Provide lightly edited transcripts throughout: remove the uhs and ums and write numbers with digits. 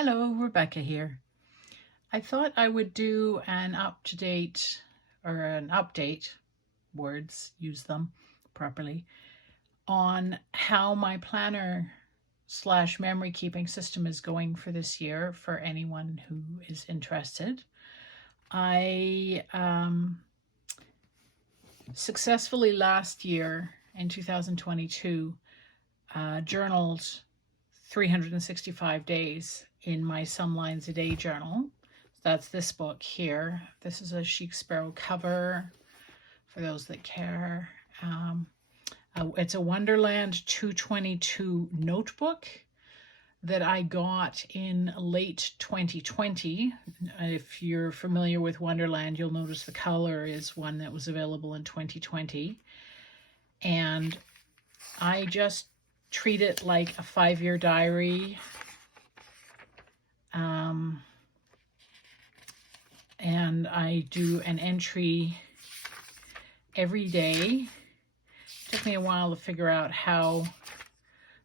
Hello, Rebecca here. I thought I would do an update, words, use them properly, on how my planner slash memory keeping system is going for this year for anyone who is interested. I successfully last year in 2022 journaled 365 days in my Some Lines a Day journal. That's this book here. This is a Chic Sparrow cover for those that care. It's a Wonderland 222 notebook that I got in late 2020. If you're familiar with Wonderland, you'll notice the color is one that was available in 2020. And I just treat it like a 5-year diary. And I do an entry every day. It took me a while to figure out how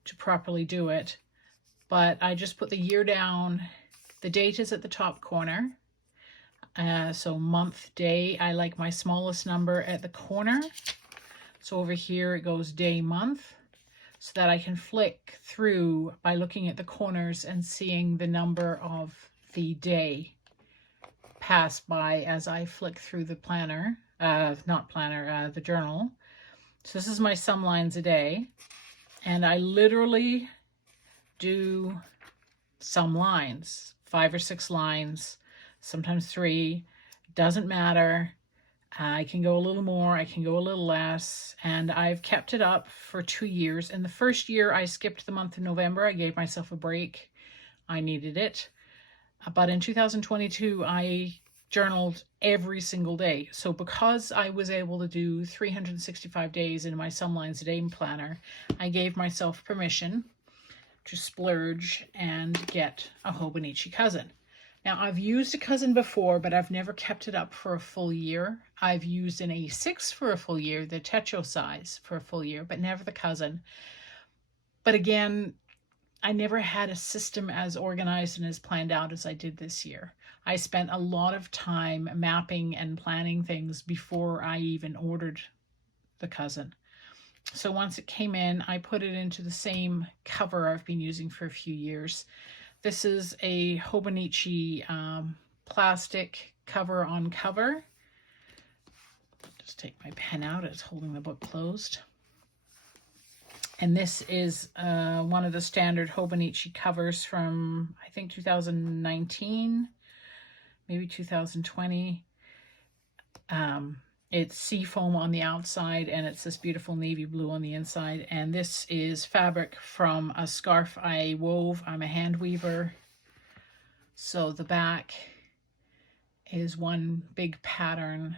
to properly do it, but I just put the year down. The date is at the top corner. So month, day, I like my smallest number at the corner. So over here it goes day, month, so that I can flick through by looking at the corners and seeing the number of the day pass by as I flick through the planner, the journal. So this is my Some Lines a Day, and I literally do some lines, 5 or 6 lines, sometimes 3, doesn't matter. I can go a little more, I can go a little less, and I've kept it up for 2 years. In the first year, I skipped the month of November. I gave myself a break. I needed it. But in 2022, I journaled every single day. So because I was able to do 365 days in my Some Lines a Day planner, I gave myself permission to splurge and get a Hobonichi Cousin. Now, I've used a Cousin before, but I've never kept it up for a full year. I've used an A6 for a full year, the Techo size for a full year, but never the Cousin. But again, I never had a system as organized and as planned out as I did this year. I spent a lot of time mapping and planning things before I even ordered the Cousin. So once it came in, I put it into the same cover I've been using for a few years. This is a Hobonichi plastic cover on cover. Just take my pen out, it's holding the book closed. And this is one of the standard Hobonichi covers from, I think, 2019, maybe 2020. It's seafoam on the outside, and it's this beautiful navy blue on the inside. And this is fabric from a scarf I wove. I'm a hand weaver. So the back is one big pattern,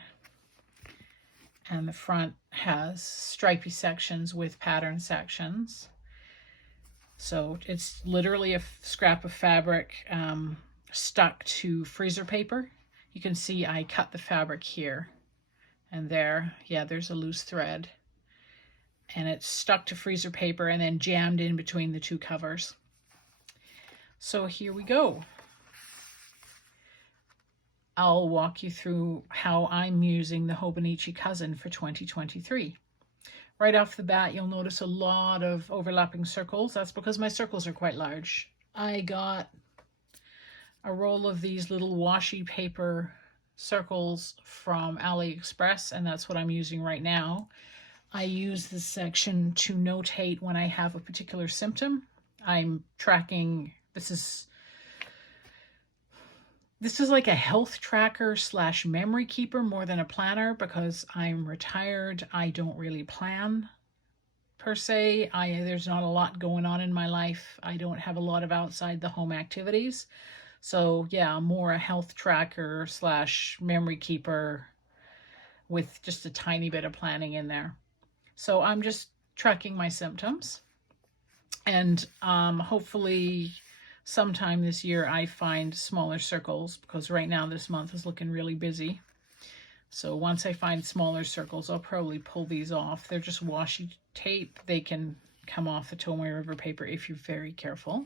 and the front has stripy sections with pattern sections. So it's literally a scrap of fabric stuck to freezer paper. You can see I cut the fabric here and there. Yeah, there's a loose thread. And it's stuck to freezer paper and then jammed in between the two covers. So here we go. I'll walk you through how I'm using the Hobonichi Cousin for 2023. Right off the bat, you'll notice a lot of overlapping circles. That's because my circles are quite large. I got a roll of these little washi paper circles from AliExpress, and that's what I'm using right now. I use this section to notate when I have a particular symptom. I'm tracking, this is like a health tracker slash memory keeper more than a planner, because I'm retired. I don't really plan per se. There's not a lot going on in my life. I don't have a lot of outside the home activities. So yeah, more a health tracker slash memory keeper with just a tiny bit of planning in there. So I'm just tracking my symptoms, and hopefully sometime this year I find smaller circles, because right now this month is looking really busy. So once I find smaller circles, I'll probably pull these off. They're just washi tape. They can come off the Tomoe River paper if you're very careful.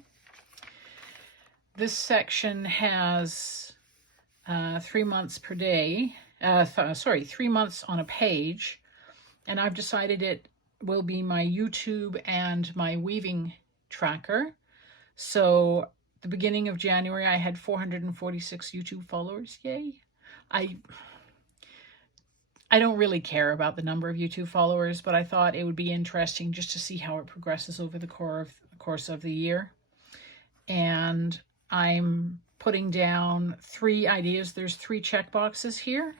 This section has 3 months per day, 3 months on a page, and I've decided it will be my YouTube and my weaving tracker. So the beginning of January, I had 446 YouTube followers. Yay. I don't really care about the number of YouTube followers, but I thought it would be interesting just to see how it progresses over the course of the year. And I'm putting down 3 ideas. There's 3 check boxes here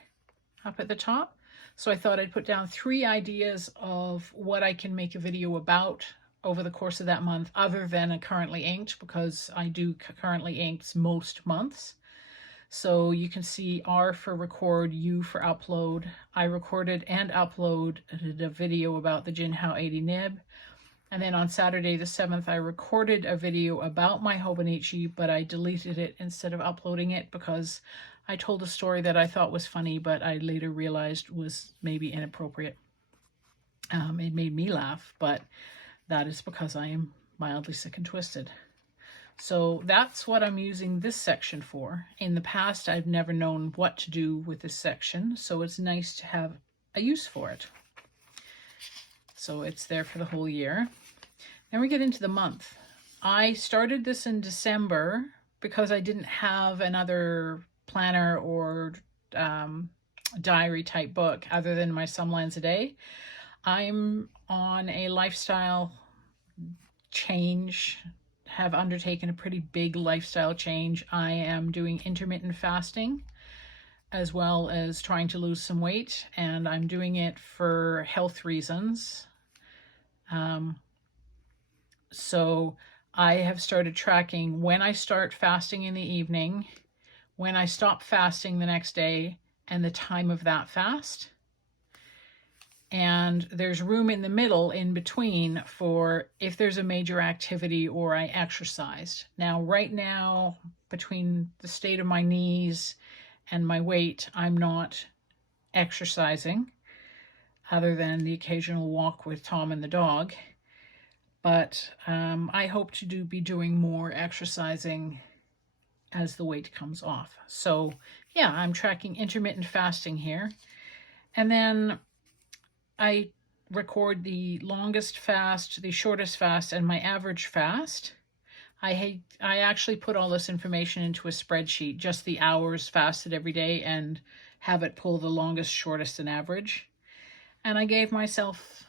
up at the top. So I thought I'd put down 3 ideas of what I can make a video about over the course of that month, other than a currently inked, because I do currently inked most months. So you can see R for record, U for upload. I recorded and uploaded a video about the Jinhao 80 nib. And then on Saturday the 7th, I recorded a video about my Hobonichi, but I deleted it instead of uploading it because I told a story that I thought was funny, but I later realized was maybe inappropriate. It made me laugh, but that is because I am mildly sick and twisted. So that's what I'm using this section for. In the past, I've never known what to do with this section, so it's nice to have a use for it. So it's there for the whole year. Then we get into the month. I started this in December because I didn't have another planner or diary type book other than my Some Lines a Day. I'm on a lifestyle change, have undertaken a pretty big lifestyle change. I am doing intermittent fasting as well as trying to lose some weight, and I'm doing it for health reasons. So I have started tracking when I start fasting in the evening, when I stop fasting the next day, and the time of that fast. And there's room in the middle in between for if there's a major activity or I exercised. Now, right now, between the state of my knees and my weight, I'm not exercising other than the occasional walk with Tom and the dog. But I hope to be doing more exercising as the weight comes off. So yeah, I'm tracking intermittent fasting here. And then I record the longest fast, the shortest fast, and my average fast. I actually put all this information into a spreadsheet, just the hours fasted every day, and have it pull the longest, shortest, and average. And I gave myself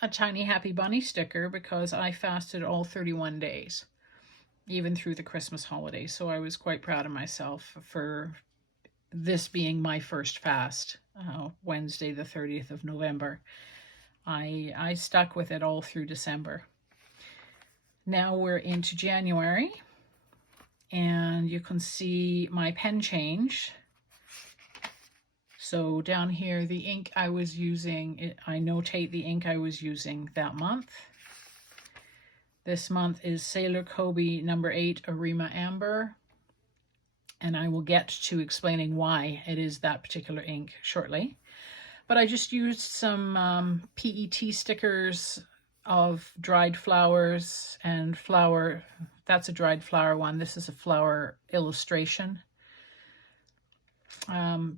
a tiny happy bunny sticker because I fasted all 31 days, even through the Christmas holiday. So I was quite proud of myself for this being my first fast, Wednesday the 30th of November. I stuck with it all through December. Now we're into January, and you can see my pen change. So down here, the ink I was using, I notate the ink I was using that month. This month is Sailor Kobe number 8 Arima Amber. And I will get to explaining why it is that particular ink shortly. But I just used some PET stickers of dried flowers and flower. That's a dried flower one. This is a flower illustration.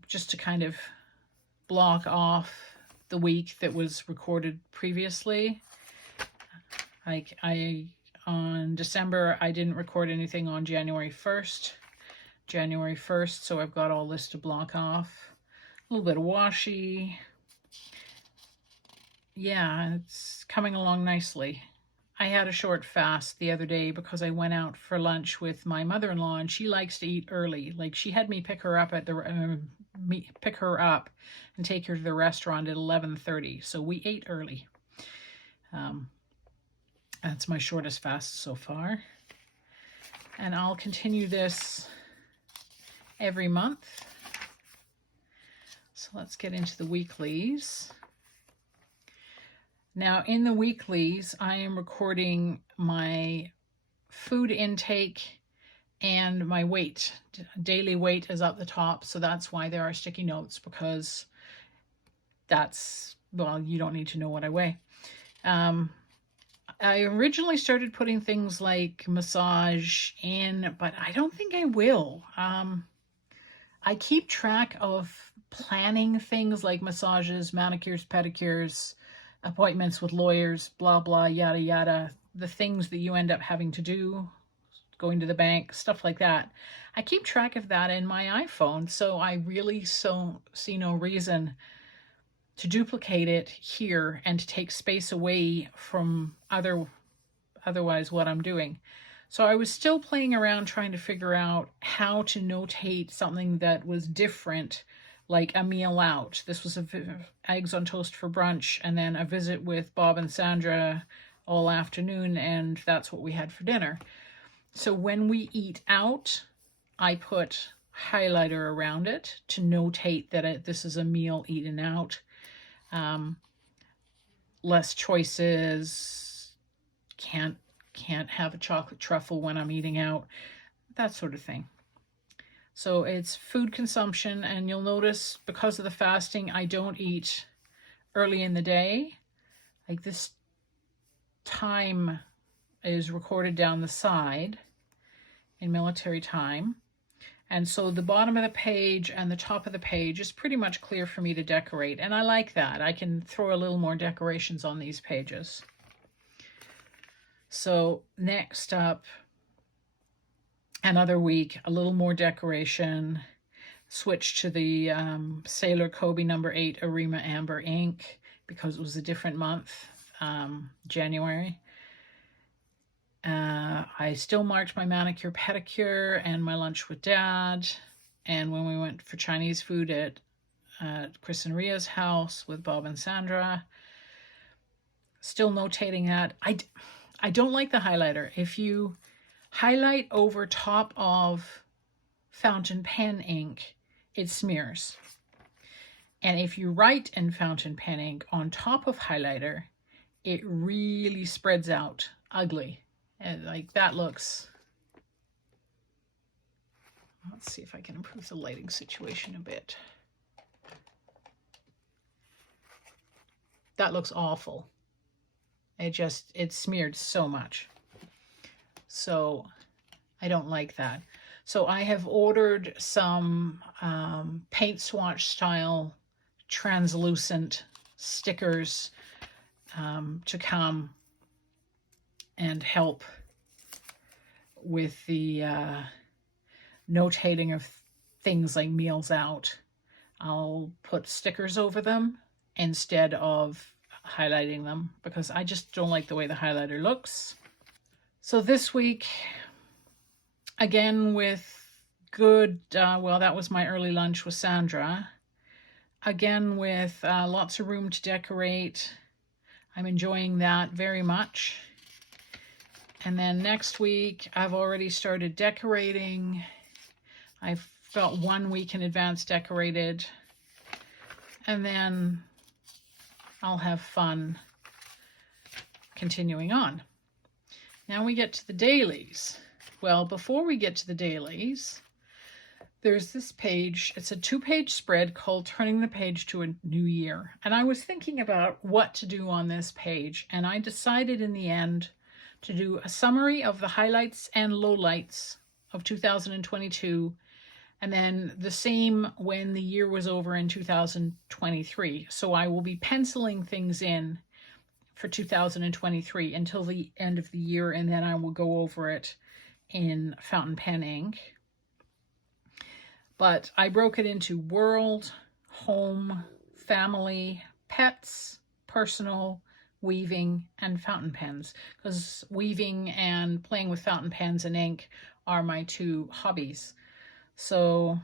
Just to kind of block off the week that was recorded previously. Like on December, I didn't record anything on January 1st. So I've got all this to block off. A little bit of washi. Yeah, it's coming along nicely. I had a short fast the other day because I went out for lunch with my mother-in-law, and she likes to eat early. Like, she had me pick her up at the and take her to the restaurant at 11:30. So we ate early. That's my shortest fast so far. And I'll continue this every month. So let's get into the weeklies. Now in the weeklies, I am recording my food intake and my weight. Daily weight is up the top, so that's why there are sticky notes, because that's, well, you don't need to know what I weigh. I originally started putting things like massage in, but I don't think I will. I keep track of planning things like massages, manicures, pedicures, appointments with lawyers, blah, blah, yada, yada. The things that you end up having to do, going to the bank, stuff like that. I keep track of that in my iPhone, so I really see no reason to duplicate it here and to take space away from otherwise what I'm doing. So I was still playing around trying to figure out how to notate something that was different, like a meal out. This was eggs on toast for brunch, and then a visit with Bob and Sandra all afternoon, and that's what we had for dinner. So when we eat out, I put highlighter around it to notate that this is a meal eaten out. Less choices, can't have a chocolate truffle when I'm eating out, that sort of thing. So it's food consumption, and you'll notice because of the fasting, I don't eat early in the day. Like this time is recorded down the side in military time. And so the bottom of the page and the top of the page is pretty much clear for me to decorate. And I like that. I can throw a little more decorations on these pages. So next up, another week, a little more decoration. Switch to the Sailor Kobe number 8 Arima Amber ink because it was a different month, January. I still marked my manicure, pedicure, and my lunch with Dad. And when we went for Chinese food at Chris and Ria's house with Bob and Sandra, still notating that. I don't like the highlighter. If you highlight over top of fountain pen ink, it smears. And if you write in fountain pen ink on top of highlighter, it really spreads out ugly. And like that looks, let's see if I can improve the lighting situation a bit. That looks awful. It smeared so much. So I don't like that. So I have ordered some paint swatch style translucent stickers to come and help with the notating of things like meals out. I'll put stickers over them instead of highlighting them because I just don't like the way the highlighter looks. So this week, again with good, well, that was my early lunch with Sandra. Again with lots of room to decorate. I'm enjoying that very much. And then next week, I've already started decorating. I've got 1 week in advance decorated. And then I'll have fun continuing on. Now we get to the dailies. Well, before we get to the dailies, there's this page. It's a 2-page spread called Turning the Page to a New Year. And I was thinking about what to do on this page. And I decided in the end to do a summary of the highlights and lowlights of 2022, and then the same when the year was over in 2023. So I will be penciling things in for 2023 until the end of the year, and then I will go over it in fountain pen ink. But I broke it into world, home, family, pets, personal, weaving, and fountain pens, because weaving and playing with fountain pens and ink are my 2 hobbies. So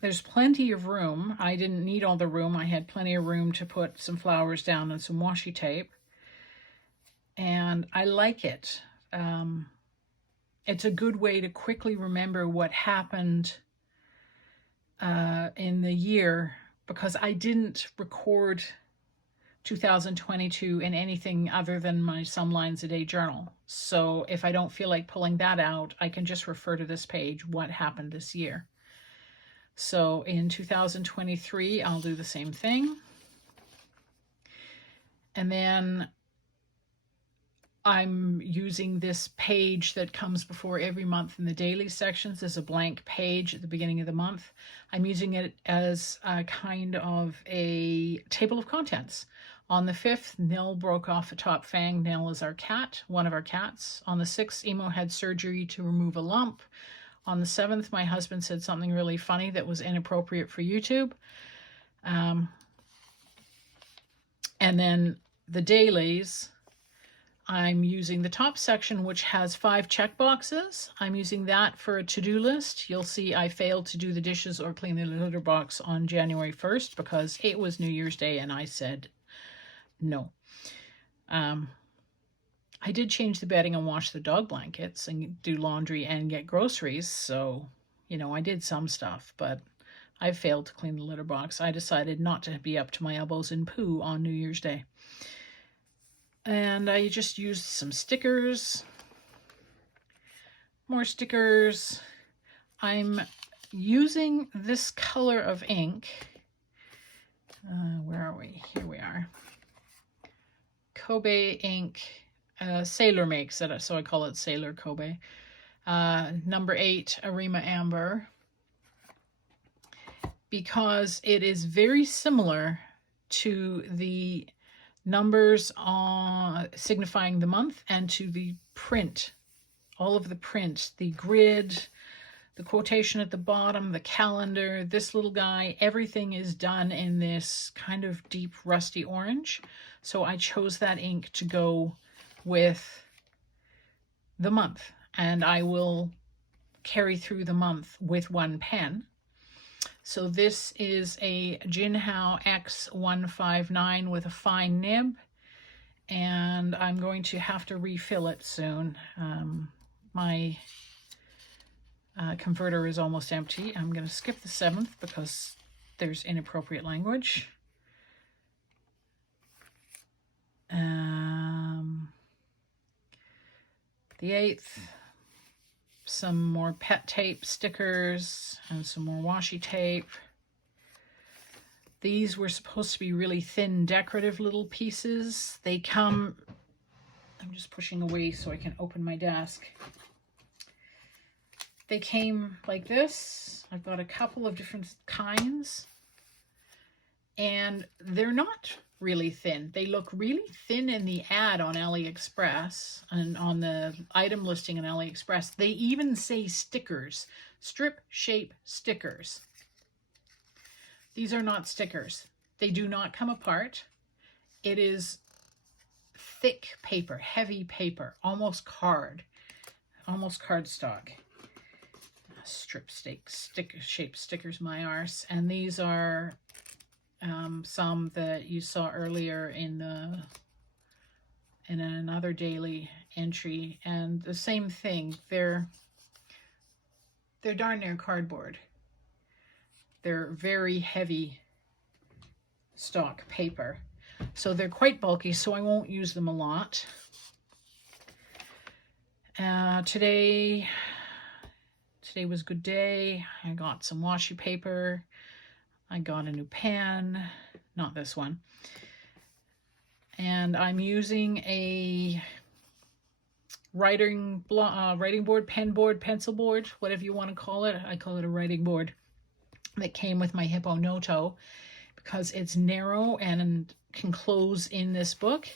there's plenty of room. I didn't need all the room. I had plenty of room to put some flowers down and some washi tape. And I like it. It's a good way to quickly remember what happened in the year, because I didn't record 2022 in anything other than my Some Lines a Day journal. So if I don't feel like pulling that out, I can just refer to this page, what happened this year. So in 2023, I'll do the same thing. And then I'm using this page that comes before every month in the daily sections. There's a blank page at the beginning of the month. I'm using it as a kind of a table of contents. On the 5th, Nell broke off a top fang. Nell is our cat, one of our cats. On the 6th, Emo had surgery to remove a lump. On the 7th, my husband said something really funny that was inappropriate for YouTube. And then the dailies, I'm using the top section, which has 5 check boxes. I'm using that for a to-do list. You'll see I failed to do the dishes or clean the litter box on January 1st because it was New Year's Day and I said no. I did change the bedding and wash the dog blankets and do laundry and get groceries. So, you know, I did some stuff, but I failed to clean the litter box. I decided not to be up to my elbows in poo on New Year's Day. And I just used some stickers, more stickers. I'm using this color of ink. Where are we? Here we are. Kobe ink. Sailor makes it, so I call it Sailor Kobe. Number 8, Arima Amber. Because it is very similar to the numbers signifying the month and to the print, all of the print, the grid, the quotation at the bottom, the calendar, this little guy, everything is done in this kind of deep rusty orange. So I chose that ink to go with the month, and I will carry through the month with one pen. So this is a Jinhao X159 with a fine nib, and I'm going to have to refill it soon. My converter is almost empty. I'm going to skip the 7th because there's inappropriate language. The 8th, some more pet tape stickers and some more washi tape. These were supposed to be really thin decorative little pieces. They come, I'm just pushing away so I can open my desk. They came like this. I've got a couple of different kinds, and they're not really thin. They look really thin in the ad on AliExpress and on the item listing on AliExpress. They even say stickers, strip shape stickers. These are not stickers. They do not come apart. It is thick paper, heavy paper, almost cardstock. Strip shape stickers, my arse. And these are some that you saw earlier in another daily entry, and the same thing. They're darn near cardboard. They're very heavy stock paper, so they're quite bulky, so I won't use them a lot. Today was a good day. I got some washi paper. I got a new pen, not this one. And I'm using a writing board, pen board, pencil board, whatever you want to call it. I call it a writing board that came with my Hippo Noto because it's narrow and can close in this book.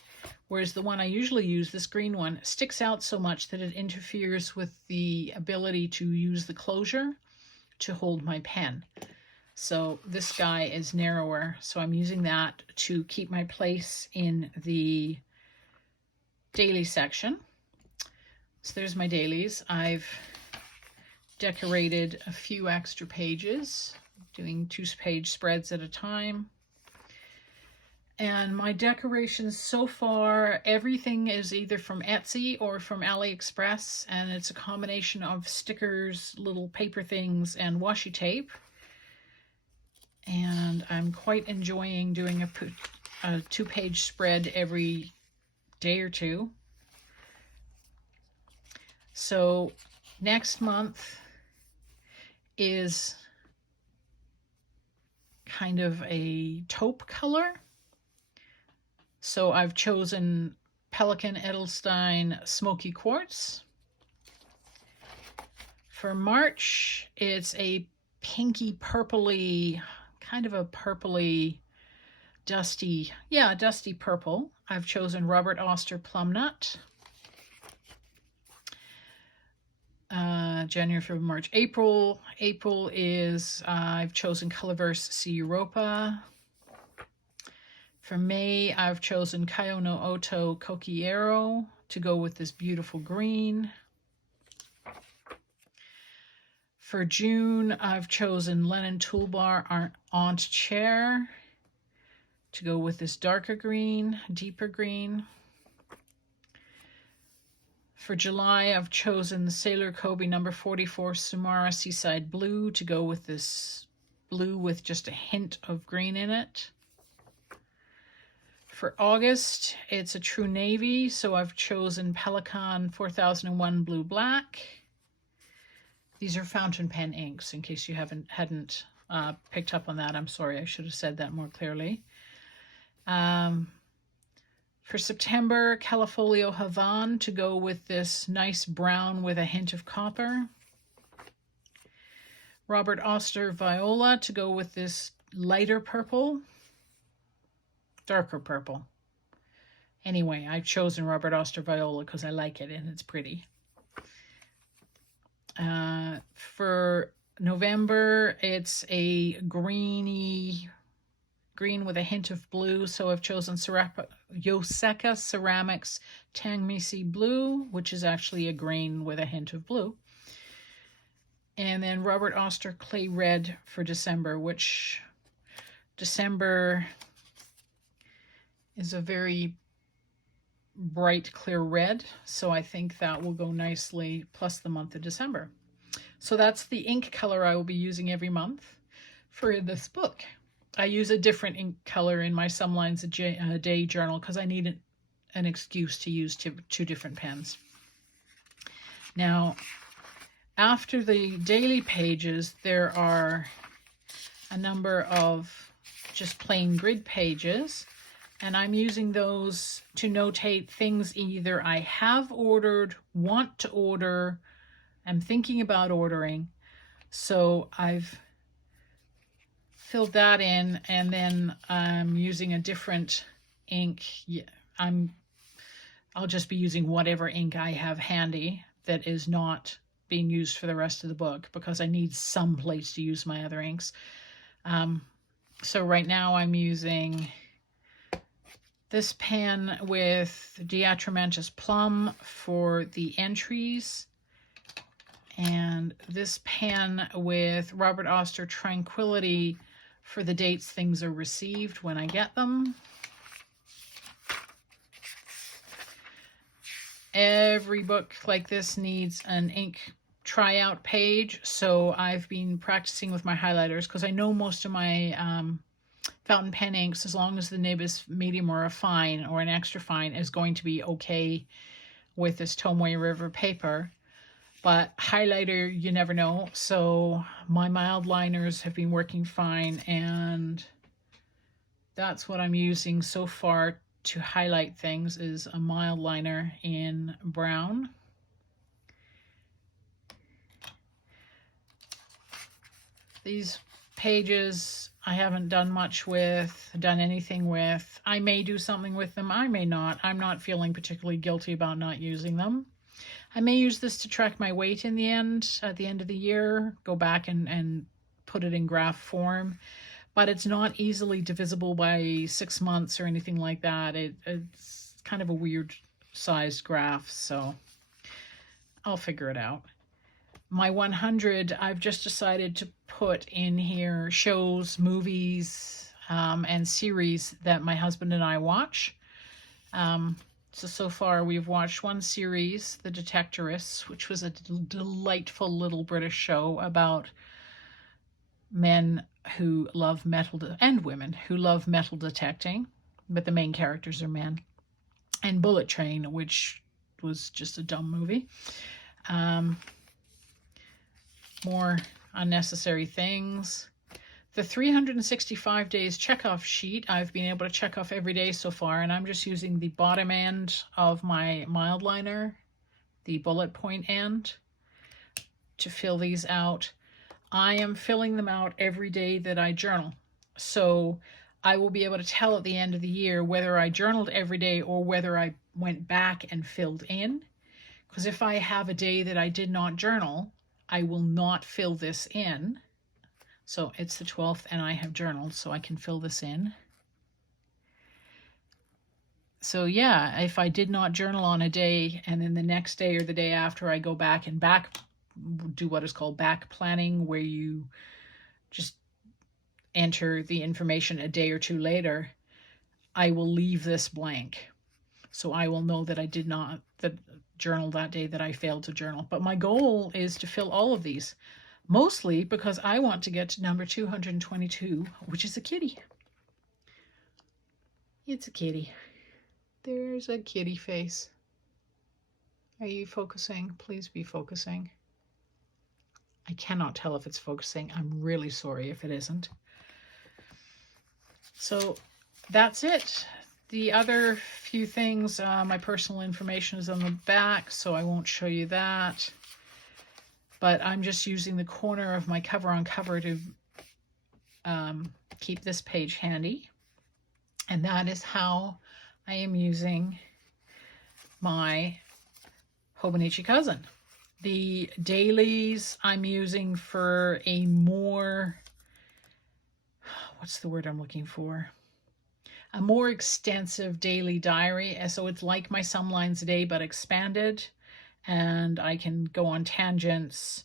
Whereas the one I usually use, this green one, sticks out so much that it interferes with the ability to use the closure to hold my pen. So this guy is narrower, so I'm using that to keep my place in the daily section. So there's my dailies. I've decorated a few extra pages, doing 2-page spreads at a time. And my decorations so far, everything is either from Etsy or from AliExpress, and it's a combination of stickers, little paper things, and washi tape. And I'm quite enjoying doing a 2-page spread every day or two. So next month is kind of a taupe color. So I've chosen Pelikan Edelstein Smoky Quartz. For March, it's a pinky purpley, kind of a purpley, dusty, yeah, dusty purple. I've chosen Robert Oster Plum Nut. January, February, March, April. April is, I've chosen Colorverse C. Europa. For May, I've chosen Kayo no Oto Kokiero to go with this beautiful green. For June, I've chosen Lennon Toolbar Aunt Chair to go with this darker green, deeper green. For July, I've chosen Sailor Kobe number 44 Sumara Seaside Blue to go with this blue with just a hint of green in it. For August, it's a true navy, so I've chosen Pelikan 4001 Blue Black. These are fountain pen inks, in case you hadn't picked up on that. I'm sorry, I should have said that more clearly. For September, Califolio Havan to go with this nice brown with a hint of copper. Robert Oster Viola to go with this lighter purple, darker purple. Anyway, I've chosen Robert Oster Viola because I like it and it's pretty. For November, it's a green with a hint of blue, so I've chosen Yoseka Ceramics Tangmisi Blue, which is actually a green with a hint of blue. And then Robert Oster Clay Red for December, which December is a very bright clear red, so I think that will go nicely, plus the month of December. So that's the ink color I will be using every month for this book. I use a different ink color in my Some Lines a Day journal because I need an excuse to use two different pens. Now, after the daily pages, there are a number of just plain grid pages, and I'm using those to notate things either I have ordered, want to order, I'm thinking about ordering. So I've filled that in, and then I'm using a different ink. I'll just be using whatever ink I have handy that is not being used for the rest of the book because I need some place to use my other inks. So right now I'm using this pen with Diatramentus Plum for the entries, and this pen with Robert Oster Tranquility for the dates things are received when I get them. Every book like this needs an ink tryout page, so I've been practicing with my highlighters because I know most of my fountain pen inks, as long as the nib is medium or a fine or an extra fine, is going to be okay with this Tomoe River paper. But highlighter, you never know. So my mild liners have been working fine, and that's what I'm using so far to highlight things, is a mild liner in brown. These pages I haven't done anything with. I may do something with them, I may not. I'm not feeling particularly guilty about not using them. I may use this to track my weight at the end of the year, go back and put it in graph form, but it's not easily divisible by 6 months or anything like that. It's kind of a weird sized graph, so I'll figure it out. My 100, I've just decided to put in here shows, movies, and series that my husband and I watch. So far we've watched one series, The Detectorists, which was a delightful little British show about men who love metal, and women who love metal detecting, but the main characters are men. And Bullet Train, which was just a dumb movie. More Unnecessary Things. The 365 days checkoff sheet, I've been able to check off every day so far, and I'm just using the bottom end of my mild liner, the bullet point end, to fill these out. I am filling them out every day that I journal. So I will be able to tell at the end of the year whether I journaled every day or whether I went back and filled in. Because if I have a day that I did not journal, I will not fill this in. So it's the 12th and I have journaled, so I can fill this in. So yeah, if I did not journal on a day and then the next day or the day after I go back and do what is called back planning, where you just enter the information a day or two later, I will leave this blank. So I will know that I did not journal that day, that I failed to journal. But my goal is to fill all of these, mostly because I want to get to number 222, which is a kitty. It's a kitty. There's a kitty face. Are you focusing? Please be focusing. I cannot tell if it's focusing. I'm really sorry if it isn't. So that's it. The other few things, my personal information is on the back, so I won't show you that. But I'm just using the corner of my cover on cover to keep this page handy. And that is how I am using my Hobonichi Cousin. The dailies I'm using for a more, what's the word I'm looking for? A more extensive daily diary. So it's like my Some Lines a Day, but expanded, and I can go on tangents.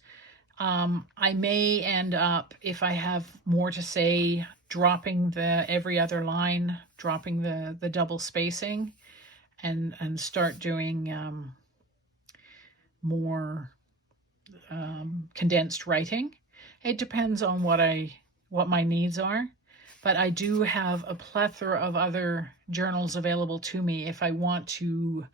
I may end up, if I have more to say, dropping the every other line, dropping the double spacing, and start doing more condensed writing. It depends on what my needs are. But I do have a plethora of other journals available to me if I want to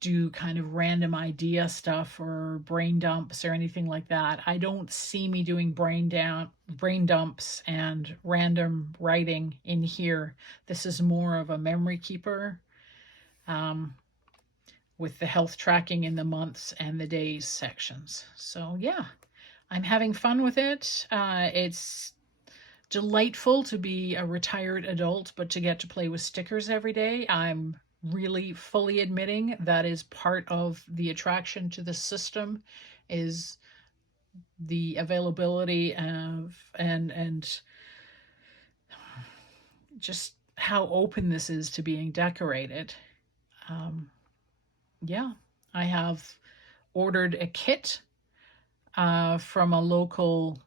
do kind of random idea stuff or brain dumps or anything like that. I don't see me doing brain dumps and random writing in here. This is more of a memory keeper with the health tracking in the months and the days sections. So yeah, I'm having fun with it. It's delightful to be a retired adult, but to get to play with stickers every day, I'm really fully admitting that is part of the attraction to the system, is the availability of and just how open this is to being decorated. Yeah, I have ordered a kit from a local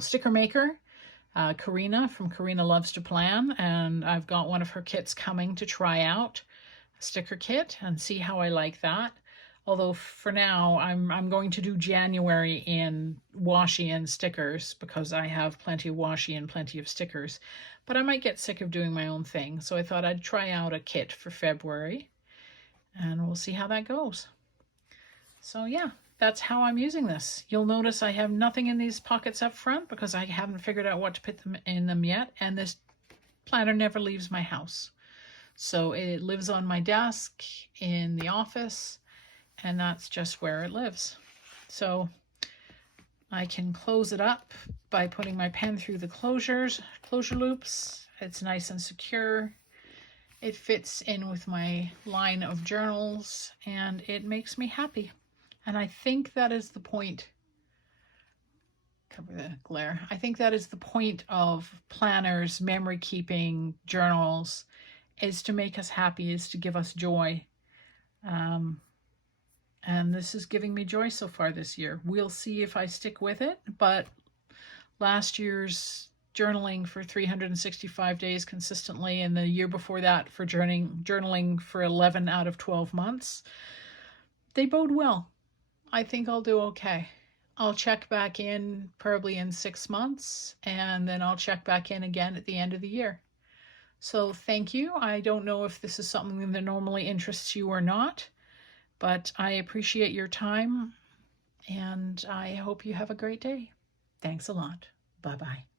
sticker maker, Karina from Karina Loves to Plan, and I've got one of her kits coming to try out, a sticker kit, and see how I like that. Although for now I'm going to do January in washi and stickers because I have plenty of washi and plenty of stickers, but I might get sick of doing my own thing, so I thought I'd try out a kit for February and we'll see how that goes. So yeah, that's how I'm using this. You'll notice I have nothing in these pockets up front because I haven't figured out what to put them in them yet, and this planner never leaves my house. So it lives on my desk in the office, and that's just where it lives. So I can close it up by putting my pen through the closure loops. It's nice and secure. It fits in with my line of journals, and it makes me happy. And I think that is the point. Cover the glare. I think that is the point of planners, memory keeping, journals, is to make us happy, is to give us joy. And this is giving me joy so far this year. We'll see if I stick with it, but last year's journaling for 365 days consistently, and the year before that for journaling for 11 out of 12 months, they bode well. I think I'll do okay. I'll check back in probably in 6 months, and then I'll check back in again at the end of the year. So thank you. I don't know if this is something that normally interests you or not, but I appreciate your time, And I hope you have a great day. Thanks a lot. Bye-bye.